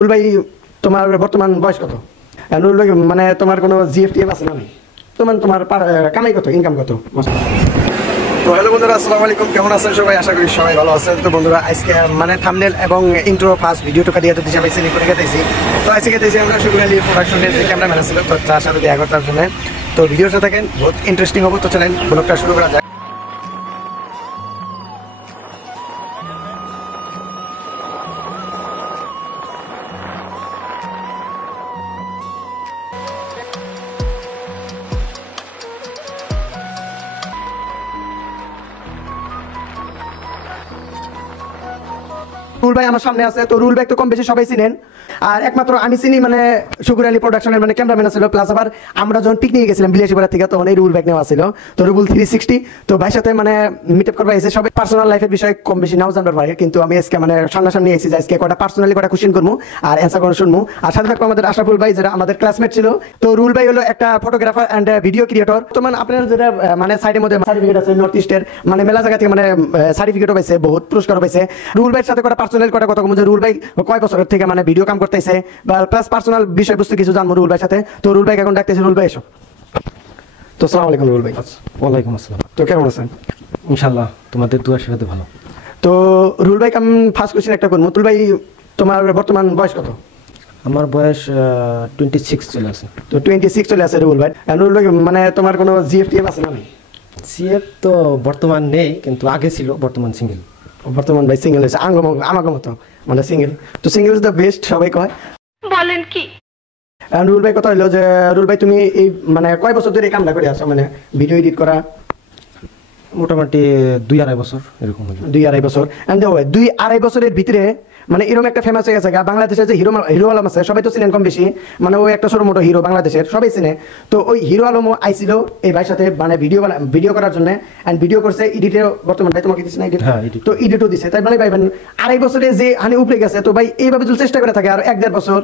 নুরুল ভাই, তোমার বর্তমান বয়স কত? নুরুল ভাই, মানে তোমার কোনো জিএফটিএফ আছে না? তোমার কামাই কত, ইনকাম কত? তো হ্যালো বন্ধুরা, আসসালামু আলাইকুম। কেমন আছেন সবাই? আশা করি সবাই ভালো আছেন। তো বন্ধুরা, আজকে মানে থাম্বনেল এবং ইন্ট্রো ফার্স্ট ভিডিও টোকা দিয়ে দিতে যাবে সিলেক্ট করে গেতেছি। তো আজকে গেতেছি আমরা সুগুরালি প্রোডাকশনের যে ক্যামেরাম্যান ছিল, তো তার সাথে দেখা করতার জন্য। তো ভিডিওটা থাকেন, বহুত ইন্টারেস্টিং হবে। তো চলেন ব্লগটা শুরু করা যায়। রুল ভাই আমার সামনে আছে। তো রুল ভাই তো কম বেশি সবাই চিনেন, আর একমাত্র আমি চিনি মানে সুগুরালি প্রোডাকশনের মানে ক্যামেরাম্যান ছিল। প্লাস আবার আমরা যখন পিকনিকে গেছিলাম বিলাসীপাড়া থেকে, তখন এই রুল ব্যাগ নেওয়া ছিল। তো রুবুল 360। তো ভাইয়ের সাথে মানে মিট আপ করবা এসে সবাই পার্সোনাল লাইফের বিষয়ে কম বেশি নাও জানবার ভাই, কিন্তু আমি আজকে মানে সামনাসামনি এসেছি, আজকে কটা পার্সোনালি কটা কোশ্চেন করবো আর অ্যান্সার করে শুনবো। আর সাথে থাকবো আমাদের আশরাফুল ভাই, যেটা আমাদের ক্লাসমেট ছিল। তো রুল ভাই হলো একটা ফটোগ্রাফার অ্যান্ড ভিডিও ক্রিয়েটর। তো মানে আপনার যেটা মানে সাইডের মধ্যে সার্টিফিকেট আছে নর্থ ইস্টের, মানে মেলা জায়গা থেকে মানে সার্টিফিকেটও পাইছে, বহুত পুরস্কারও পাইছে। রুল ভাইয়ের সাথে কটা পার্সোনাল কটা কথা বলছে, রুল ভাই কয় বছর থেকে মানে ভিডিও কাম করতেছে বা প্লাস পার্সোনাল বিষয়বস্তু কিছু জানবো রুল ভাইয়ের সাথে। তো রুল ভাই এখন ডাকতেছে, রুল ভাই এসো। তো আসসালামু আলাইকুম রুল ভাই। ওয়ালাইকুম আসসালাম। তো কেমন আছেন? ইনশাআল্লাহ তোমাদের দোয়া আশীর্বাদে ভালো। তো রুল ভাই, আমি ফার্স্ট কোশ্চেন একটা করবো। রুল ভাই, তোমার বর্তমান বয়স কত? আমার বয়স 26 চলে আসে। তো 26 চলে আসে রুল ভাই। রুল ভাই, মানে তোমার কোনো জিএফটিএফ আছে না? সিএফ তো বর্তমান নেই, কিন্তু আগে ছিল। বর্তমান সিঙ্গেল। বর্তমান ভাই সিঙ্গেল হয়েছে আমাকে মতো, মানে সিঙ্গেল। তো সিঙ্গেল ইজ দ্য বেস্ট, সবাই কয়। বলেন কি? রুল ভাই কথা হইলো যে, রুল ভাই তুমি এই মানে কয় বছর ধরে এই কামটা করে আসো, মানে ভিডিও এডিট করা? মোটামুটি 2-2.5 বছর এরকম। 2-2.5 বছর। 2-2.5 বছরের ভিতরে মানে এরকম একটা ফেমাস হয়ে গেছে বাংলাদেশের যে হিরো আলম আছে, সবাই তো চিনেন কম বেশি, মানে ওই একটা ছোট মোটো হিরো বাংলাদেশের সবাই চিনে। তো ওই হিরো আলমও আইছিল এই ভাইয়ের সাথে মানে ভিডিও করার জন্য, এন্ড ভিডিও করছে, এডিটে বর্তমান ভাই তোমাকে দিচ্ছে না এডিট? হ্যাঁ, এডিট। তো এডিটও দিছে। তাই মানে ভাই 2.5 বছরে যে হানি উপরে গেছে, তো ভাই এইভাবে যদি চেষ্টা করে থাকে আর 1-1.5 বছর,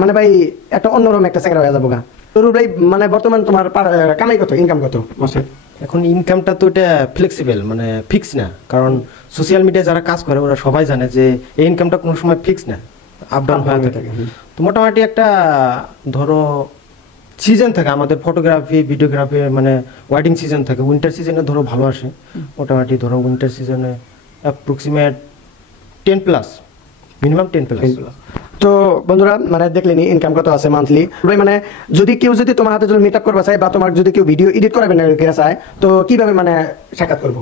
মানে ভাই একটা অন্যরকম একটা চেহারা হয়ে যাবো গা। তো রুল ভাই, মানে বর্তমান তোমার কামাই কত, ইনকাম কত মাসে? এখন ইনকামটা তো এটা ফ্লেক্সিবল, মানে ফিক্স না। কারণ সোশ্যাল মিডিয়ায় যারা কাজ করে ওরা সবাই জানে যে এই ইনকামটা কোনো সময় ফিক্স না, আপ ডাউন হয়ে থাকে। তো মোটামুটি একটা ধরো সিজন থাকে আমাদের ফটোগ্রাফি ভিডিওগ্রাফি, মানে ওয়েডিং সিজন থাকে। উইন্টার সিজনে ধরো ভালো আসে, মোটামুটি ধরো উইন্টার সিজনে অ্যাপ্রক্সিমেট 10+, মিনিমাম 10+। তো বন্ধুরা, মানে দেখলেনি ইনকাম কত আছে মান্থলি। ভাই মানে যদি কেউ যদি তোমার হাতে যদি মিট আপ করবা চায় বা তোমার যদি কেউ ভিডিও এডিট করাবেন চায়, তো কিভাবে মানে সাক্ষাৎ করবো?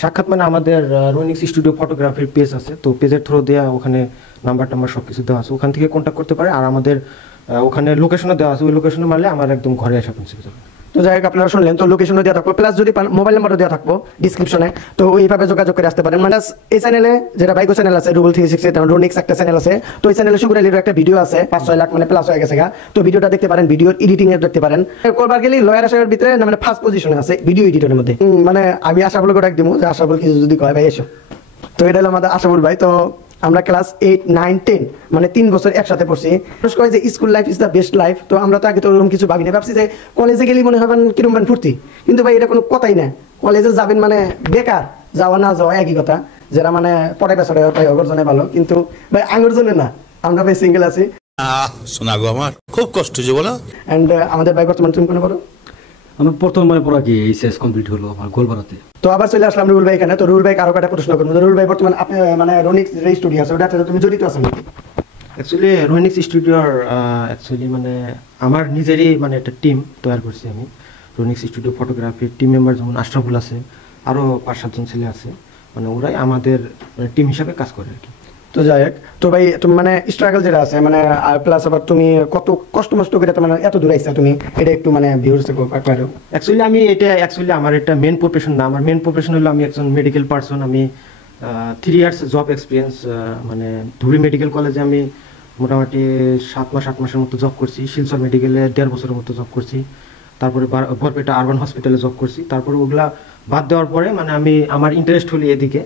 সাক্ষাৎ মানে আমাদের রোনিক্স স্টুডিও ফটোগ্রাফির পেজ আছে, তো পেজের থ্রু দেওয়া, ওখানে নাম্বার সব কিছু দেওয়া আছে, ওখান থেকে কন্ট্যাক্ট করতে পারে। আর আমাদের ওখানে লোকেশনও দেওয়া আছে, ওই লোকেশনে মারলে আমার একদম ঘরে আসা পৌঁছে যাবে। তো যাই হোক, আপনারা শুনলেন। তো লোকেশনও দেওয়া থাকবো, প্লাস যদি মোবাইল নাম্বারও দেওয়া থাকবো ডিসক্রিপশনে। তো ওইভাবে যোগাযোগ করে আসতে পারেন। মানে এই চ্যানেলে যেটা বাইকো চ্যানেল আছে, রুবুল 360, রোনিক্স একটা চ্যানেল আছে। তো এই চ্যানেলে সুগুরালির একটা ভিডিও আছে, 5-6 লাখ মানে প্লাস হয়ে গেছে গা। তো ভিডিওটা দেখতে পারেন, ভিডিও এডিটিং এর দেখতে পারেন। করবার গেলে লয়ার আসার ভিতরে মানে ফার্স্ট পজিশনে আছে ভিডিও এডিটরের মধ্যে। মানে আমি আশাফুল ডাক দিব যে আশাফুল কিছু যদি কয় ভাই এসো। তো এটা হলো আমাদের আশাফুল ভাই। তো আমরা ক্লাস 8, 9, 10 মানে 3 বছর একসাথে পড়ছি। কয় যে school life is the best life. তো আমরা তো আগে তো ওরকম কিছু ভাবি না, ভাবছি যে কলেজে গেলে মনে হবেন কিরম ফুর্তি, কিন্তু ভাই এটা কোনো কথাই না। কলেজে যাবেন মানে বেকার, যাওয়া না যাওয়া একই কথা। যারা মানে পড়ে পেছনে ভাই ওর জন্য ভালো, কিন্তু ভাই আঙুর জন্য না। আমরা ভাই সিঙ্গেল আছি। শোনা গো, আমার খুব কষ্ট যে বলো। এন্ড আমাদের ভাই বর্তমান তুমি কোনো বলো? আমার প্রথম মানে পড়া কি এইচএস কমপ্লিট হলো আমার গোলপাড়াতে। তো আবার চলে আসলাম রুল ভাই এখানে। তো রুল ভাই আরো একটা প্রশ্ন করবো। রুল ভাই, বর্তমান আপনি মানে রোনিক্স যে স্টুডিও আছে ওটাতে তুমি জড়িত আছেন নাকি? অ্যাকচুয়ালি রোনিক্স স্টুডিওর অ্যাকচুয়ালি মানে আমার নিজেরই মানে একটা টিম তৈরি করছি আমি। রোনিক্স স্টুডিও ফটোগ্রাফির টিম মেম্বার যেমন আশরাফুল আছে, আরও 5-7 জন ছেলে আছে, মানে ওরাই আমাদের টিম হিসাবে কাজ করে আর কি। তো যাই হোক, তো ভাই তুমি মানে স্ট্রাগল যেটা আছে মানে প্লাস আবার তুমি কত কষ্ট মষ্ট করে মানে এত দূর আইসা তুমি, এটা একটু মানে ভিউয়ার্স থেকে পাঠাও। অ্যাকচুয়ালি আমি এটা আমার এটা মেন প্রফেশন না। আমার মেন প্রফেশন হলো আমি একজন মেডিকেল পার্সন। আমি 3 ইয়ার্স জব এক্সপিরিয়েন্স, মানে ধুবড়ী মেডিকেল কলেজে আমি মোটামুটি 7 মাসের মতো জব করছি। শিলচর মেডিকেলে 1.5 বছরের মতো জব করছি। তারপরে বরপেটা আরবান হসপিটালে জব করছি। তারপরে ওগুলা বাদ দেওয়ার পরে মানে আমি আমার ইন্টারেস্ট হলো এদিকে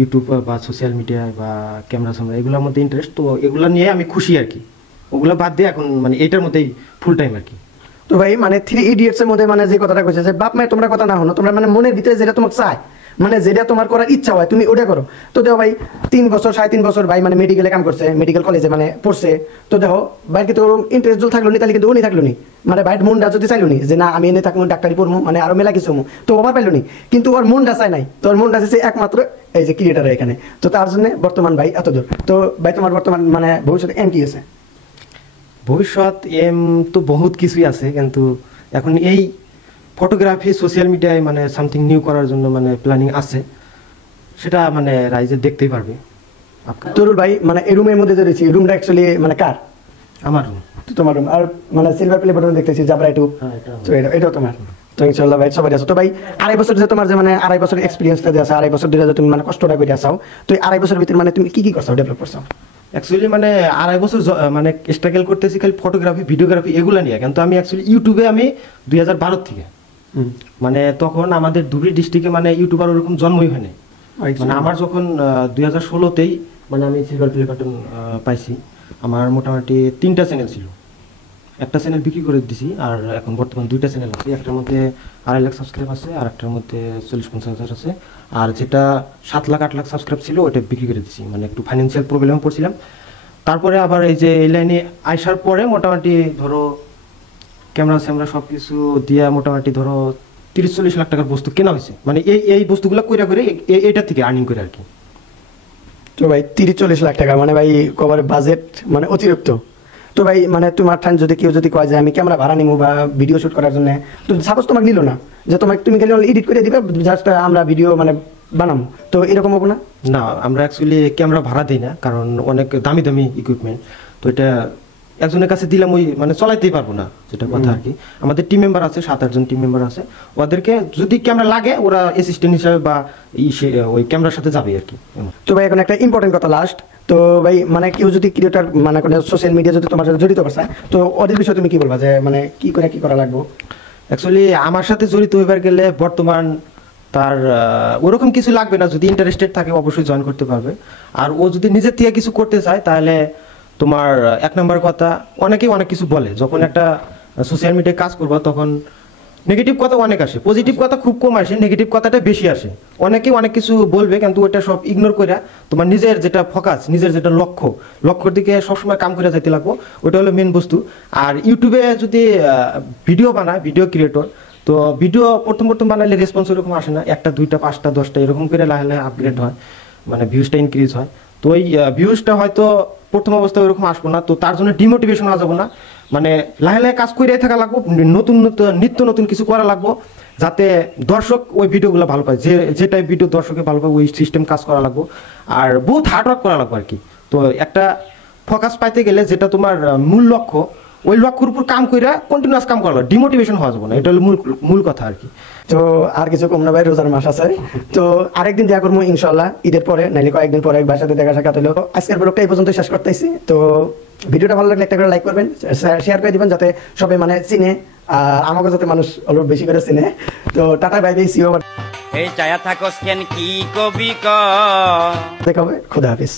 ইউটিউব বা সোশ্যাল মিডিয়ায় বা ক্যামেরা সামনে, এগুলোর মধ্যে ইন্টারেস্ট। তো এগুলো নিয়ে আমি খুশি আর কি। ওগুলো বাদ দিয়ে এখন মানে এটার মধ্যেই ফুল টাইম আর কি। তো ভাই মানে 3 ইডিয়টস এর মধ্যে মানে যে কথাটা কইছে যে বাপ মায়ের তোমরা কথা না হলো, তোমরা মানে মনের ভিতরে যেটা তোমাকে চায় মানে যেটা তোমার করার ইচ্ছা হয় তুমি ওটা করো। তো দেখো ভাই 3 বছর 3.5 বছর ভাই মানে মেডিকেলে কাম করছে, মেডিকেল কলেজে মানে পড়ছে। তো দেখো ভাই কিন্তু ইন্টারেস্ট যদি থাকলো নি তাহলে কিন্তু উনি থাকলো নি, মানে ভাই মনটা যদি চাইলো নি যে না আমি এনে থাকবো ডাক্তারি পড়বো মানে আরো মেলা কিছু তো ওভার পাইলো নি, কিন্তু ওর মনটা চাই নাই। তো ওর মনটা চাইছে একমাত্র এই যে ক্রিয়েটার এখানে। তো তার জন্য বর্তমান ভাই এত দূর। তো ভাই তোমার বর্তমান মানে ভবিষ্যতে এম কি আছে? ভবিষ্যৎ এম তো বহুত কিছুই আছে, কিন্তু এখন এই ফটোগ্রাফি সোশ্যাল মিডিয়ায় মানে সামথিং নিউ করার জন্য মানে প্ল্যানিং আছে, সেটা মানে রাইজে দেখতেই পারবে। তরুল ভাই মানে এই রুমের মধ্যে যে রয়েছি, রুমটা অ্যাকচুয়ালি মানে কার? আমার room। তো তোমার রুম। আর মানে সিলভার প্লে বাটন দেখতেছি জাবরা টু, তো এটাও তোমার। তো ইনশাআল্লাহ ভাই সবাই আছো। তো ভাই 2.5 বছর যে তোমার যে মানে 2.5 বছর এক্সপিরিয়েন্সটা যে আছে, 2.5 বছর ধরে যে তুমি মানে কষ্টটা করে আসাও, তো এই 2.5 বছরের ভিতরে মানে তুমি কি কি করছো, ডেভেলপ করছো? অ্যাকচুয়ালি মানে 2.5 বছর মানে স্ট্রাগল করতেছি খালি ফটোগ্রাফি ভিডিওগ্রাফি এগুলা নিয়ে, কিন্তু আমি অ্যাকচুয়ালি ইউটিউবে আমি 2012 থেকে, মানে তখন আমাদের ধুবড়ী ডিস্ট্রিক্টে মানে ইউটিউবার ওরকম জন্মই হয়নি। মানে আমার যখন 2016তেই মানে আমি সিলভার প্লে বাটন পাইছি। আমার মোটামুটি 3টা চ্যানেল ছিল, একটা চ্যানেল বিক্রি করে দিছি, আর এখন বর্তমান 2টা চ্যানেল আছে। একটার মধ্যে 2.5 লাখ সাবস্ক্রাইব আছে, আর একটার মধ্যে 40-50 হাজার আছে। আর যেটা 7 লাখ 8 লাখ সাবস্ক্রাইব ছিল ওটা বিক্রি করে দিছি, মানে একটু ফাইন্যান্সিয়াল প্রবলেমে পড়ছিলাম। তারপরে আবার এই যে এই লাইনে আসার পরে মোটামুটি ধরো ক্যামেরা সব কিছু দিয়ে মোটামুটি ধরো 30-40 লাখ টাকার বস্তু কেনা হয়েছে, মানে এই বস্তুগুলো কইরা করে এটা থেকে আর্নিং করে আর কি। তো ভাই 30-40 লাখ টাকা মানে ভাই কভার বাজেট মানে অতিরিক্ত। তো ভাই মানে তোমার ঠান যদি কেউ যদি কয় যে আমি ক্যামেরা ভাড়া নিবো বা ভিডিও শুট করার জন্য, তো সাপোজ তোমাকে নিল না, যে তুমি খালি এডিট করে দিবে জাস্ট আমরা ভিডিও মানে বানাবো, তো এরকম হবো না? না, আমরা অ্যাকচুয়ালি ক্যামেরা ভাড়া দিই না, কারণ অনেক দামি দামি ইকুইপমেন্ট, তো এটা একজনের কাছে দিলাম ওই মানে চলাইতেই পারবো না, যেটা কথা আর কি। আমাদের টিম মেম্বার আছে, 7-8 জন টিম মেম্বার আছে, ওদেরকে যদি ক্যামেরা লাগে ওরা অ্যাসিস্ট্যান্ট হিসাবে বা ওই ক্যামেরার সাথে যাবে আর কি। তো ভাই এখন একটা ইম্পর্টেন্ট কথা লাস্ট, তো ভাই মানে কেউ যদি ক্রিয়েটার মানে সোশ্যাল মিডিয়া যদি তোমার সাথে জড়িত করছে, তো ওদের বিষয়ে তুমি কি বলবা যে মানে কি করা লাগবে? অ্যাকচুয়ালি আমার সাথে জড়িত হইবার গেলে বর্তমান তার ওরকম কিছু লাগবে না, যদি ইন্টারেস্টেড থাকে অবশ্যই জয়েন করতে পারবে। আর ও যদি নিজের থেকে কিছু করতে চায় তাহলে তোমার 1 নম্বর কথা, অনেকেই অনেক কিছু বলে, যখন একটা সোশ্যাল মিডিয়ায় কাজ করবা তখন নেগেটিভ কথা অনেক আসে, পজিটিভ কথা খুব কম আসে, নেগেটিভ কথাটা বেশি আসে। অনেকেই অনেক কিছু বলবে, কিন্তু ওটা সব ইগনোর করে তোমার নিজের যেটা ফোকাস, নিজের যেটা লক্ষ্যর দিকে সবসময় কাম করে যাইতে লাগবো, ওটা হলো মেন বস্তু। আর ইউটিউবে যদি ভিডিও বানায়, ভিডিও ক্রিয়েটর, তো ভিডিও প্রথম বানাইলে রেসপন্স এরকম আসে না, 1টা 2টা 5টা 10টা এরকম করে লাহে আপগ্রেড হয়, মানে ভিউজটা ইনক্রিজ হয়। তো ওই ভিউজটা হয়তো প্রথম অবস্থায় ওরকম আসবো না, তো তার জন্য ডিমোটিভেশন হওয়া যাবো না, মানে লাহে কাজ করে থাকা লাগবো, নিত্য নতুন কিছু করা লাগবো, যাতে দর্শক ওই ভিডিওগুলো ভালো পায়, যে টাইপ ভিডিও দর্শকে ভালো পায় ওই সিস্টেম কাজ করা লাগবো, আর বহুত হার্ডওয়ার্ক করা লাগবো আর কি। তো একটা ফোকাস পাইতে গেলে যেটা তোমার মূল লক্ষ্য, ওই লক্ষ্যের উপর কাম কইরা কন্টিনিউয়াস কাম করা, ডিমোটিভেশন হওয়া যাবে না, এটা হলো মূল কথা আর কি। তো আর কিছু কম না ভাই, রোজার মাস আছে, তো আরেকদিন দেখা করবো ইনশাল্লাহ ঈদের পরে, নাইলে কয়েকদিন পরে একবার সাথে দেখা সাক্ষাৎ হলো। আজকের ব্লগটা এই পর্যন্ত শেষ করতেছি। তো ভিডিওটা ভালো লাগলে একটা করে লাইক করবেন, শেয়ার করে দিবেন যাতে সবাই মানে চিনে, আর আমাকে যাতে মানুষ অল্প বেশি করে চিনে। তো টাটা বাই বাই, সিও, এই চায়া থাকস কেন কি কবি ক দেখা হবে, খুদা হাফিজ।